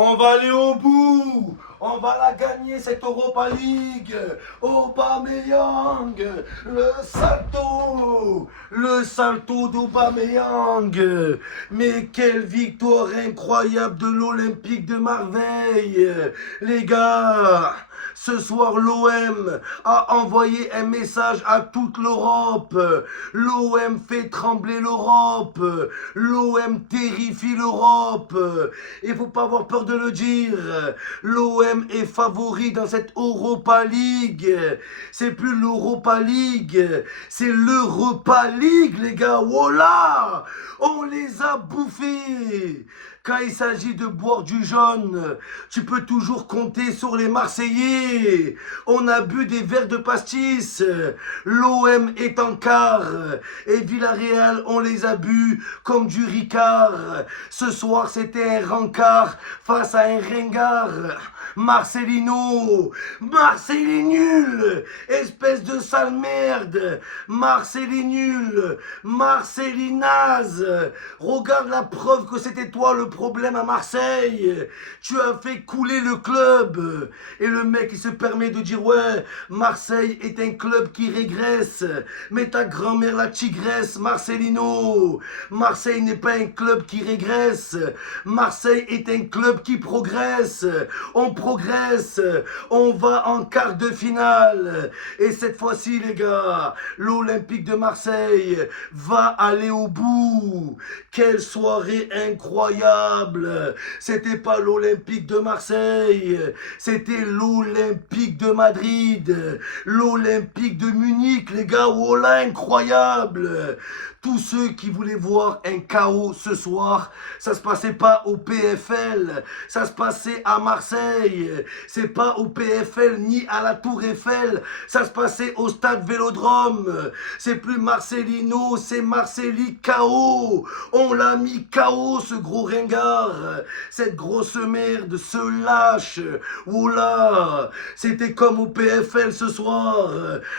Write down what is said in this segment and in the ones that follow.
On va aller au bout. On va la gagner cette Europa League. Aubameyang, le salto d'Aubameyang. Mais quelle victoire incroyable de l'Olympique de Marseille. Les gars, ce soir, l'OM a envoyé un message à toute l'Europe. L'OM fait trembler l'Europe. L'OM terrifie l'Europe. Il ne faut pas avoir peur de le dire. L'OM est favori dans cette Europa League. C'est plus l'Europa League. C'est l'Europa League, les gars. Voilà! On les a bouffés. Quand il s'agit de boire du jaune, tu peux toujours compter sur les Marseillais. On a bu des verres de pastis. L'OM est en quart. Et Villarreal, on les a bu comme du Ricard. Ce soir, c'était un rencard face à un ringard. Marcelino, Marseille est nul, espèce de sale merde, Marseille est nul, Marseille naze, regarde la preuve que c'était toi le problème à Marseille, tu as fait couler le club, et le mec il se permet de dire ouais, Marseille est un club qui régresse, mais ta grand-mère la tigresse, Marcelino, Marseille n'est pas un club qui régresse, Marseille est un club qui progresse, on progresse, on va en quart de finale. Et cette fois-ci, les gars, l'Olympique de Marseille va aller au bout. Quelle soirée incroyable. C'était pas l'Olympique de Marseille, c'était l'Olympique de Madrid, l'Olympique de Munich, les gars, voilà, incroyable. Tous ceux qui voulaient voir un chaos ce soir, ça se passait pas au PFL, ça se passait à Marseille. C'est pas au PFL ni à la Tour Eiffel, ça se passait au stade Vélodrome. C'est plus Marcelino, c'est Marcelli KO. On l'a mis KO, ce gros ringard, cette grosse merde, ce lâche. Oula, c'était comme au PFL ce soir.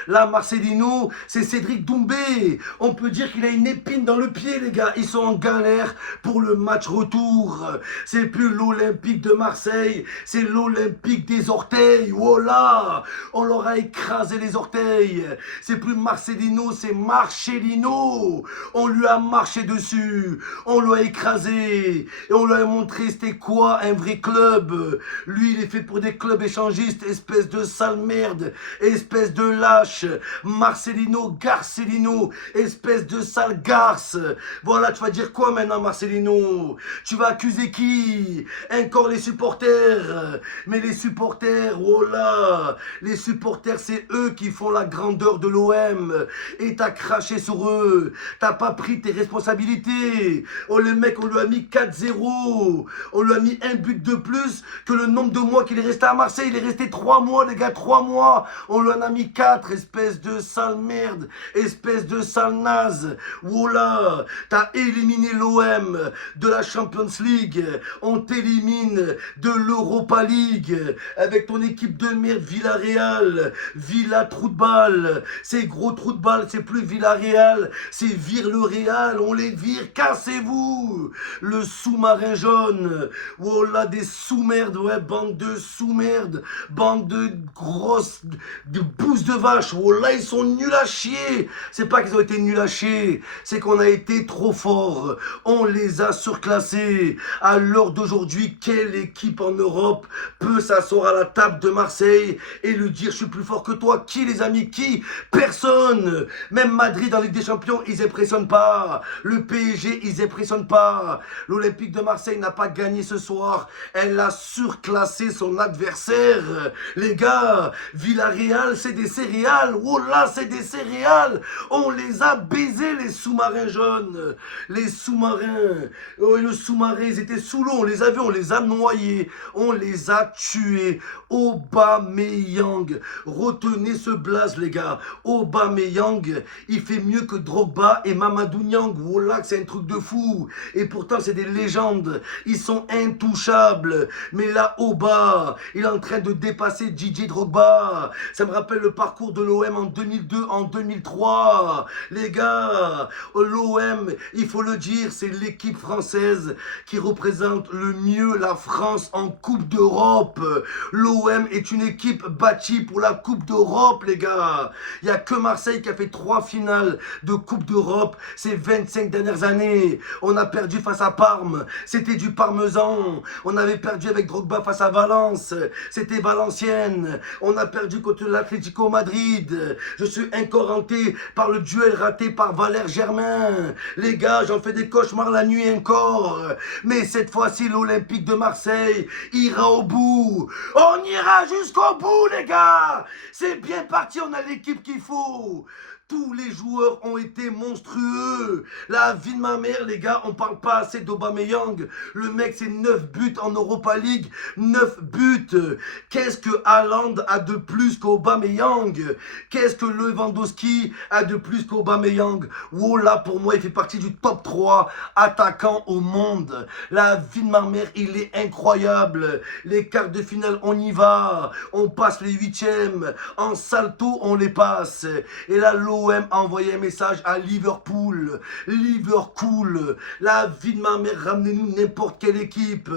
Là, Marcelino, c'est Cédric Doumbé. On peut dire qu'il a une épine dans le pied, les gars. Ils sont en galère pour le match retour. C'est plus l'Olympique de Marseille, c'est l'Olympique des orteils. Voilà, on leur a écrasé les orteils. C'est plus Marcelino, c'est Marcellino. On lui a marché dessus, on lui a écrasé et on lui a montré c'était quoi un vrai club. Lui, il est fait pour des clubs échangistes, espèce de sale merde, espèce de lâche. Marcelino, Garcelino, espèce de sale garce. Voilà, tu vas dire quoi maintenant, Marcelino? Tu vas accuser qui? Encore les supporters. Mais les supporters, voilà, les supporters, c'est eux qui font la grandeur de l'OM. Et t'as craché sur eux. T'as pas pris tes responsabilités. Oh, le mec, on lui a mis 4-0. On lui a mis un but de plus que le nombre de mois qu'il est resté à Marseille. Il est resté 3 mois, les gars, 3 mois. On lui en a mis 4, espèce de sale merde, espèce de sale naze. Voilà, t'as éliminé l'OM de la Champions League. On t'élimine de l'Europa League avec ton équipe de merde Villarreal. Villa trou de balle. C'est gros trou de balle, c'est plus Villarreal, c'est vire le Real. On les vire, cassez-vous. Le sous-marin jaune. Voilà, des sous-merdes, ouais, bande de sous-merdes, bande de grosses, de bousses de vache. Voilà, ils sont nuls à chier. C'est pas qu'ils ont été nuls à chier, c'est qu'on a été trop fort. On les a surclassés. À l'heure d'aujourd'hui, quelle équipe en Europe peut s'asseoir à la table de Marseille et lui dire je suis plus fort que toi? Qui, les amis? Qui? Personne. Même Madrid en Ligue des Champions, ils impressionnent pas. Le PSG, ils impressionnent pas. L'Olympique de Marseille n'a pas gagné ce soir. Elle a surclassé son adversaire. Les gars, Villarreal, c'est des céréales. Oh là, c'est des céréales. On les a baisés, les sous-marins jaunes. Les sous-marins. Oh, le sous-marin, ils étaient sous l'eau. On les a vus, on les a noyés. On les a tués. Aubameyang. Retenez ce blaze, les gars. Aubameyang, il fait mieux que Drogba et Mamadou Niang. Voilà, c'est un truc de fou. Et pourtant, c'est des légendes. Ils sont intouchables. Mais là, Auba, il est en train de dépasser Didier Drogba. Ça me rappelle le parcours de l'OM en 2002, en 2003. Les gars, gars. L'OM, il faut le dire, c'est l'équipe française qui représente le mieux la France en Coupe d'Europe. L'OM est une équipe bâtie pour la Coupe d'Europe, les gars. Il n'y a que Marseille qui a fait 3 finales de Coupe d'Europe ces 25 dernières années. On a perdu face à Parme, c'était du parmesan. On avait perdu avec Drogba face à Valence, c'était Valenciennes. On a perdu contre l'Atlético Madrid. Je suis incorenté par le duel raté par Valère Germain. Les gars, j'en fais des cauchemars la nuit encore. Mais cette fois-ci, l'Olympique de Marseille ira au bout. On ira jusqu'au bout, les gars. C'est bien parti, on a l'équipe qu'il faut. Tous les joueurs ont été monstrueux. La vie de ma mère, les gars, on parle pas assez d'Aubameyang. Le mec, c'est 9 buts en Europa League. 9 buts. Qu'est-ce que Haaland a de plus qu'Aubameyang? Qu'est-ce que Lewandowski a de plus qu'Aubameyang? Oh là, pour moi, il fait partie du top 3 attaquants au monde. La vie de ma mère, il est incroyable. Les quarts de finale, on y va. On passe les huitièmes. En salto, on les passe. Et là, l'OM a envoyé un message à Liverpool. Liverpool, la vie de ma mère, ramenez-nous n'importe quelle équipe.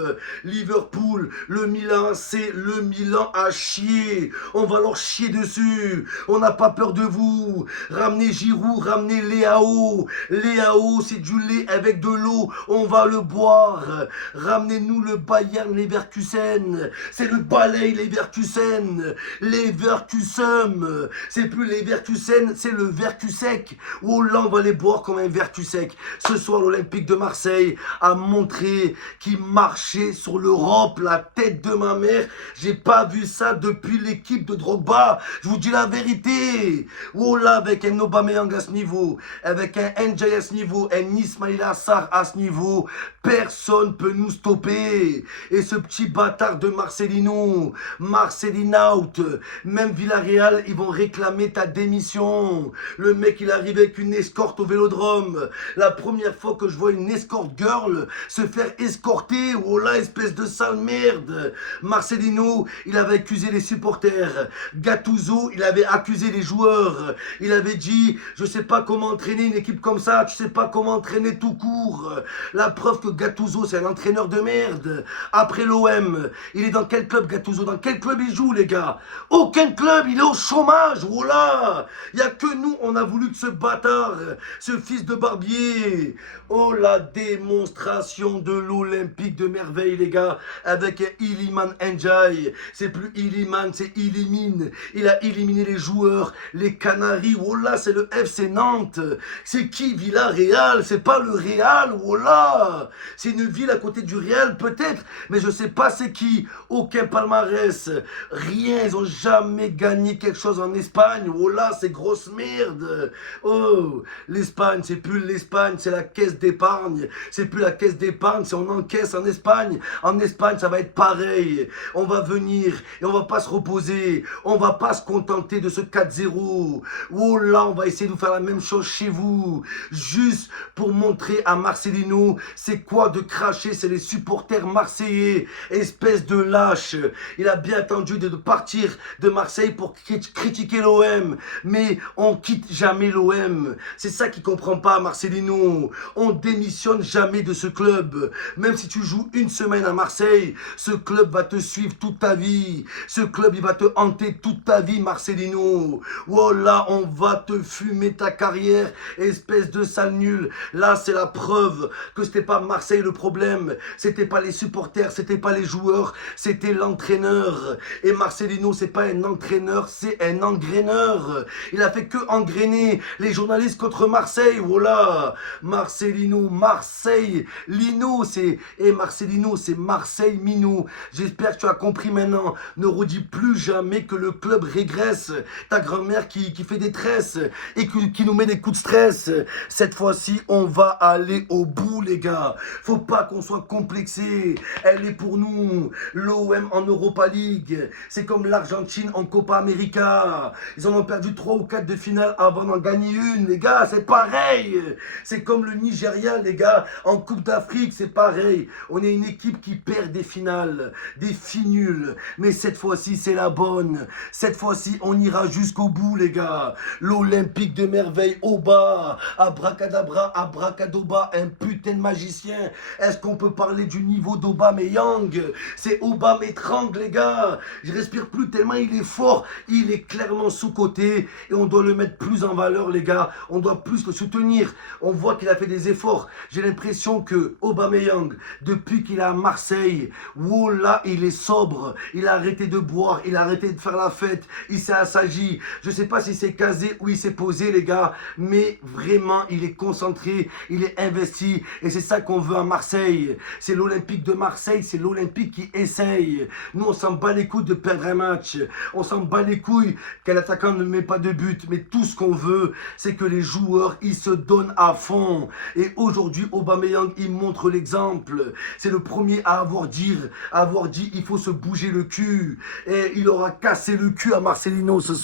Liverpool, le Milan, c'est le Milan à chier. On va leur chier dessus. On n'a pas peur de vous. Ramenez Giroud, ramenez Léao. Léao, c'est du lait avec de l'eau. On va le boire. Ramenez-nous le Bayern Leverkusen. C'est le balai Leverkusen. Leverkusen. C'est plus Leverkusen, c'est le Vertu-Sec. Oh là, on va les boire comme un Vertu-Sec. Ce soir, l'Olympique de Marseille a montré qu'il marchait sur l'Europe. La tête de ma mère, j'ai pas vu ça depuis l'équipe de Drogba. Je vous dis la vérité. Oh là, avec un Aubameyang à ce niveau, avec un Ndiaye à ce niveau, un Ismaïla Sarr à ce niveau, personne peut nous stopper. Et ce petit bâtard de Marcelino, out, même Villarreal, ils vont réclamer ta démission. Le mec, il arrive avec une escorte au Vélodrome. La première fois que je vois une escort girl se faire escorter, oh là, espèce de sale merde. Marcelino, il avait accusé les supporters. Gattuso, il avait accusé les joueurs. Il avait dit, je sais pas comment entraîner une équipe comme ça, tu sais pas comment entraîner tout court. La preuve que Gattuso, c'est un entraîneur de merde. Après l'OM, il est dans quel club, Gattuso? Dans quel club il joue, les gars? Aucun club, il est au chômage, oh là. Il n'y a que nous, on a voulu que ce bâtard, ce fils de barbier. Oh, la démonstration de l'Olympique de merveille, les gars, avec Iliman Ndiaye. C'est plus Iliman, c'est Ilimine. Il a éliminé les joueurs, les Canaries. Oh là, c'est le FC Nantes. C'est qui, Villarreal? C'est pas le Real, oh là. C'est une ville à côté du Real, peut-être, mais je sais pas c'est qui. Aucun palmarès, rien, ils ont jamais gagné quelque chose en Espagne. Oh là, c'est grosse merde. Oh, l'Espagne, c'est plus l'Espagne, c'est la caisse d'épargne. C'est plus la caisse d'épargne, c'est on encaisse en Espagne. En Espagne, ça va être pareil. On va venir et on va pas se reposer. On va pas se contenter de ce 4-0. Oh là, on va essayer de vous faire la même chose chez vous. Juste pour montrer à Marcelino, c'est quoi de cracher, c'est les supporters marseillais. Espèce de lâche. Il a bien attendu de partir de Marseille pour critiquer l'OM. Mais on quitte jamais l'OM. C'est ça qu'il comprend pas, Marcelino. On démissionne jamais de ce club. Même si tu joues une semaine à Marseille, ce club va te suivre toute ta vie. Ce club, il va te hanter toute ta vie, Marcelino. Oh là, on va te fumer ta carrière, espèce de sale nul. Là, c'est la preuve que c'était pas Marseille le problème. C'était pas les supporters, c'était pas les joueurs, c'était l'entraîneur. Et Marcelino, c'est pas un entraîneur, c'est un engraineur. Il a fait que engrainer les journalistes contre Marseille. Voilà, Marcelino, Marseille, Lino, c'est... Et Marcelino, c'est Marseille Mino. J'espère que tu as compris maintenant. Ne redis plus jamais que le club régresse. Ta grand-mère qui fait des tresses et qui nous met des coups de stress. Cette fois-ci, on va aller au bout, les gars. Faut pas qu'on soit complexé. Elle est pour nous. L'OM en Europa League. C'est comme l'Argentine en Copa América. Ils en ont perdu 3 ou 4 de finale. finale avant d'en gagner une, les gars, c'est pareil. C'est comme le Nigeria, les gars, en Coupe d'Afrique, c'est pareil. On est une équipe qui perd des finales, des finules. Mais cette fois-ci, c'est la bonne. Cette fois-ci, on ira jusqu'au bout, les gars. L'Olympique de merveille, au bas, abracadabra, abracadoba, un putain de magicien. Est-ce qu'on peut parler du niveau d'Aubameyang? C'est Aubameyang, les gars. Je respire plus tellement il est fort. Il est clairement sous-coté et on doit le mettre plus en valeur, les gars. On doit plus le soutenir. On voit qu'il a fait des efforts. J'ai l'impression que Aubameyang, depuis qu'il est à Marseille, wow, là, il est sobre. Il a arrêté de boire. Il a arrêté de faire la fête. Il s'est assagi. Je ne sais pas si c'est casé ou il s'est posé, les gars. Mais vraiment, il est concentré. Il est investi. Et c'est ça qu'on veut à Marseille. C'est l'Olympique de Marseille. C'est l'Olympique qui essaye. Nous, on s'en bat les couilles de perdre un match. On s'en bat les couilles qu'un attaquant ne met pas de but. Mais tout ce qu'on veut, c'est que les joueurs, ils se donnent à fond. Et aujourd'hui, Aubameyang, il montre l'exemple. C'est le premier à avoir dit, il faut se bouger le cul. Et il aura cassé le cul à Marcelino ce soir.